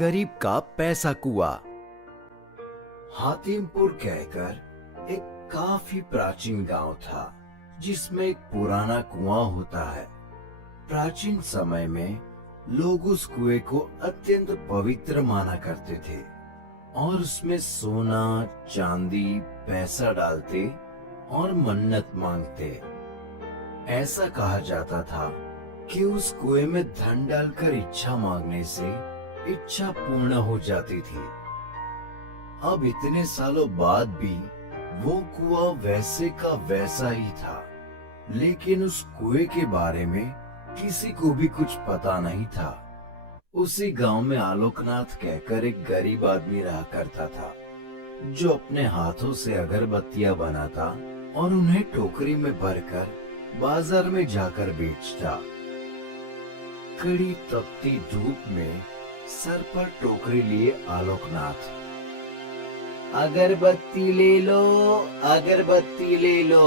गरीब का पैसा कुआं। हातिमपुर कहकर एक काफी प्राचीन गांव था जिसमें एक पुराना कुआं होता है। प्राचीन समय में लोग उस कुएं को अत्यंत पवित्र माना करते थे और उसमें सोना, चांदी, पैसा डालते और मन्नत मांगते। ऐसा कहा जाता था कि उस कुएं में धन डालकर इच्छा मांगने से इच्छा पूर्ण हो जाती थी। अब इतने सालों बाद भी वो कुआं वैसे का वैसा ही था, लेकिन उस कुएं के बारे में किसी को भी कुछ पता नहीं था। उसी गांव में आलोकनाथ कहकर एक गरीब आदमी रहा करता था, जो अपने हाथों से अगरबत्तियां बनाता और उन्हें टोकरी में भरकर बाजार में जाकर बेचता। कड़ी तपती धूप में सर पर टोकरी लिए आलोकनाथ, अगरबत्ती ले लो, अगरबत्ती ले लो,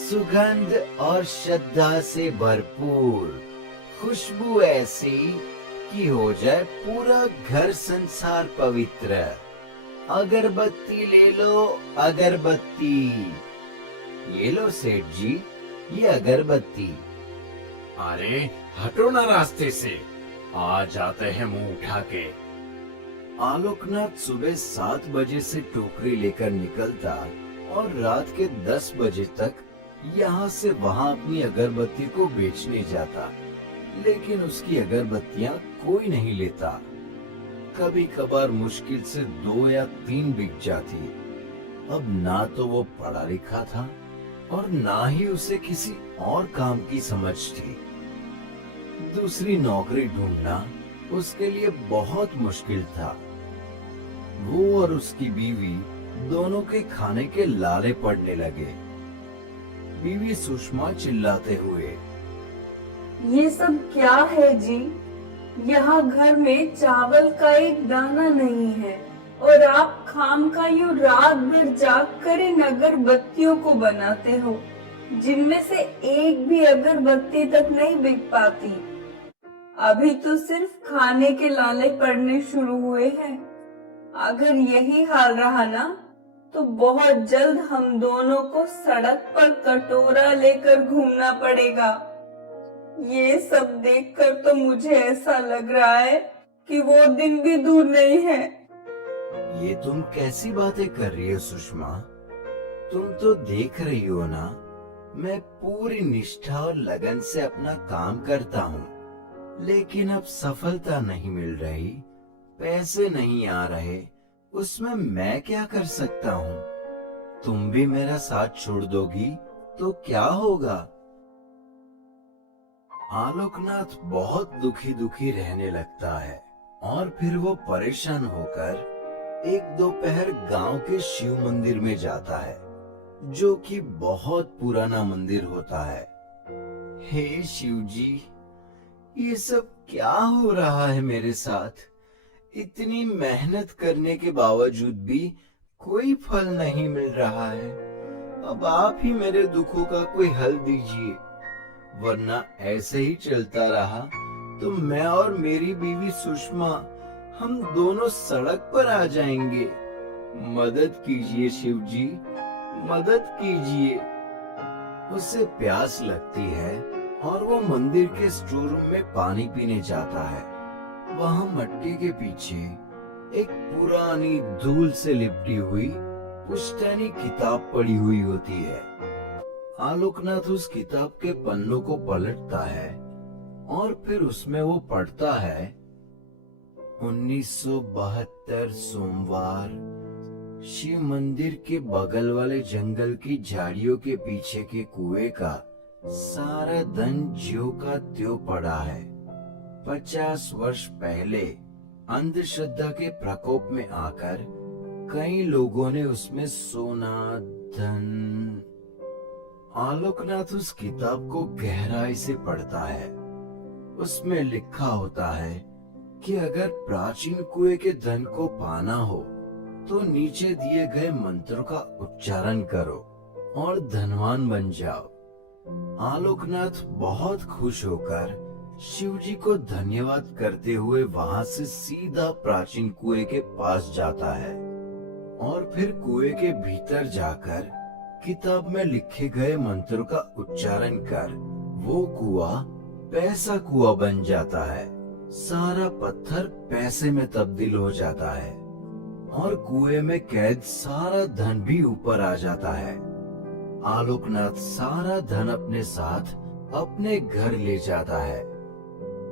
सुगंध और श्रद्धा से भरपूर, खुशबू ऐसी कि हो जाए पूरा घर संसार पवित्र। अगरबत्ती ले लो, अगरबत्ती। ये लो सेठ जी, ये अगरबत्ती। अरे हटो ना रास्ते से, आ जाते हैं मुंह उठा के। आलोकनाथ सुबह 7 बजे से टोकरी लेकर निकलता और रात के 10 बजे तक यहाँ से वहाँ अपनी अगरबत्ती को बेचने जाता, लेकिन उसकी अगरबत्तियाँ कोई नहीं लेता। कभी कभार मुश्किल से 2 या 3 बिक जाती। अब ना तो वो पढ़ा लिखा था और ना ही उसे किसी और काम की समझ थी। दूसरी नौकरी ढूंढना उसके लिए बहुत मुश्किल था। वो और उसकी बीवी दोनों के खाने के लाले पड़ने लगे। बीवी सुषमा चिल्लाते हुए, ये सब क्या है जी? यहाँ घर में चावल का एक दाना नहीं है और आप खाम का यूं रात भर जाग कर इन अगरबत्तियों को बनाते हो, जिनमें से एक भी अगरबत्ती तक नहीं बिक पाती। अभी तो सिर्फ खाने के लाले पड़ने शुरू हुए हैं। अगर यही हाल रहा ना तो बहुत जल्द हम दोनों को सड़क पर कटोरा लेकर घूमना पड़ेगा। ये सब देखकर तो मुझे ऐसा लग रहा है कि वो दिन भी दूर नहीं है। ये तुम कैसी बातें कर रही हो सुषमा? तुम तो देख रही हो ना, मैं पूरी निष्ठा और लगन से अपना काम करता हूँ, लेकिन अब सफलता नहीं मिल रही, पैसे नहीं आ रहे, उसमें मैं क्या कर सकता हूँ? तुम भी मेरा साथ छोड़ दोगी तो क्या होगा? आलोकनाथ बहुत दुखी दुखी रहने लगता है और फिर वो परेशान होकर एक दोपहर गांव के शिव मंदिर में जाता है, जो कि बहुत पुराना मंदिर होता है। हे शिव जी, ये सब क्या हो रहा है मेरे साथ? इतनी मेहनत करने के बावजूद भी कोई फल नहीं मिल रहा है। अब आप ही मेरे दुखों का कोई हल दीजिए, वरना ऐसे ही चलता रहा तो मैं और मेरी बीवी सुषमा, हम दोनों सड़क पर आ जाएंगे। मदद कीजिए शिव जी, मदद कीजिए। उसे प्यास लगती है और वो मंदिर के स्टोर रूम में पानी पीने जाता है। वहाँ मटके के पीछे एक पुरानी धूल से लिपटी हुई पुश्तैनी किताब पड़ी हुई होती है। आलोकनाथ उस किताब के पन्नों को पलटता है और फिर उसमें वो पढ़ता है, 1972 सोमवार, शिव मंदिर के बगल वाले जंगल की झाड़ियों के पीछे के कुएं का सारा धन ज्यों का त्यों पड़ा है। 50 वर्ष पहले अंधश्रद्धा के प्रकोप में आकर कई लोगों ने उसमें सोना, धन। आलोकनाथ उस किताब को गहराई से पढ़ता है। उसमें लिखा होता है कि अगर प्राचीन कुएं के धन को पाना हो तो नीचे दिए गए मंत्रों का उच्चारण करो और धनवान बन जाओ। आलोकनाथ बहुत खुश होकर शिव जी को धन्यवाद करते हुए वहां से सीधा प्राचीन कुएं के पास जाता है और फिर कुएं के भीतर जाकर किताब में लिखे गए मंत्रों का उच्चारण कर वो कुआं पैसा कुआं बन जाता है। सारा पत्थर पैसे में तब्दील हो जाता है और कुएं में कैद सारा धन भी ऊपर आ जाता है। आलोकनाथ सारा धन अपने साथ अपने घर ले जाता है।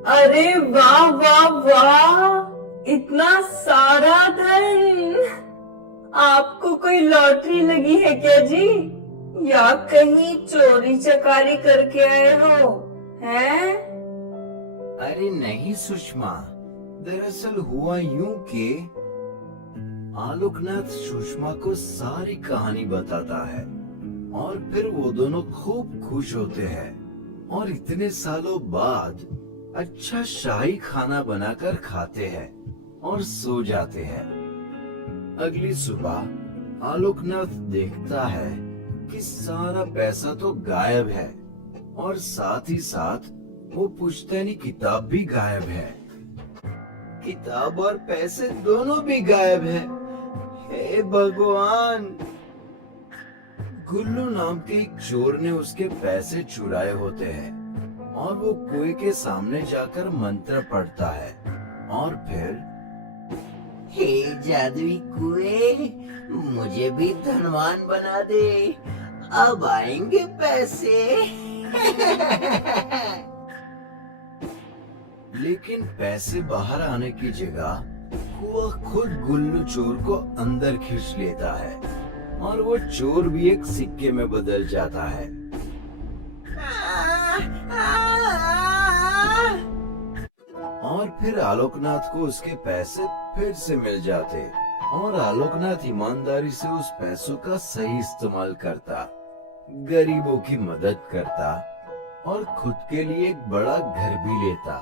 अरे वाह वाह वाह, इतना सारा धन! आपको कोई लॉटरी लगी है क्या जी, या कहीं चोरी चकारी करके आए हो हैं? अरे नहीं सुषमा, दरअसल हुआ यूं कि आलोकनाथ सुषमा को सारी कहानी बताता है और फिर वो दोनों खूब खुश होते हैं और इतने सालों बाद अच्छा शाही खाना बनाकर खाते हैं और सो जाते हैं। अगली सुबह आलोकनाथ देखता है कि सारा पैसा तो गायब है और साथ ही साथ वो पुश्तैनी किताब भी गायब है। किताब और पैसे दोनों भी गायब है। हे भगवान! गुल्लू नाम के एक चोर ने उसके पैसे चुराए होते हैं और वो कुएं के सामने जाकर मंत्र पढ़ता है और फिर, हे जादुई कुएं, मुझे भी धनवान बना दे, अब आएंगे पैसे। लेकिन पैसे बाहर आने की जगह कुआं खुद गुल्लू चोर को अंदर खींच लेता है और वो चोर भी एक सिक्के में बदल जाता है। और फिर आलोकनाथ को उसके पैसे फिर से मिल जाते और आलोकनाथ ईमानदारी से उस पैसों का सही इस्तेमाल करता, गरीबों की मदद करता और खुद के लिए एक बड़ा घर भी लेता।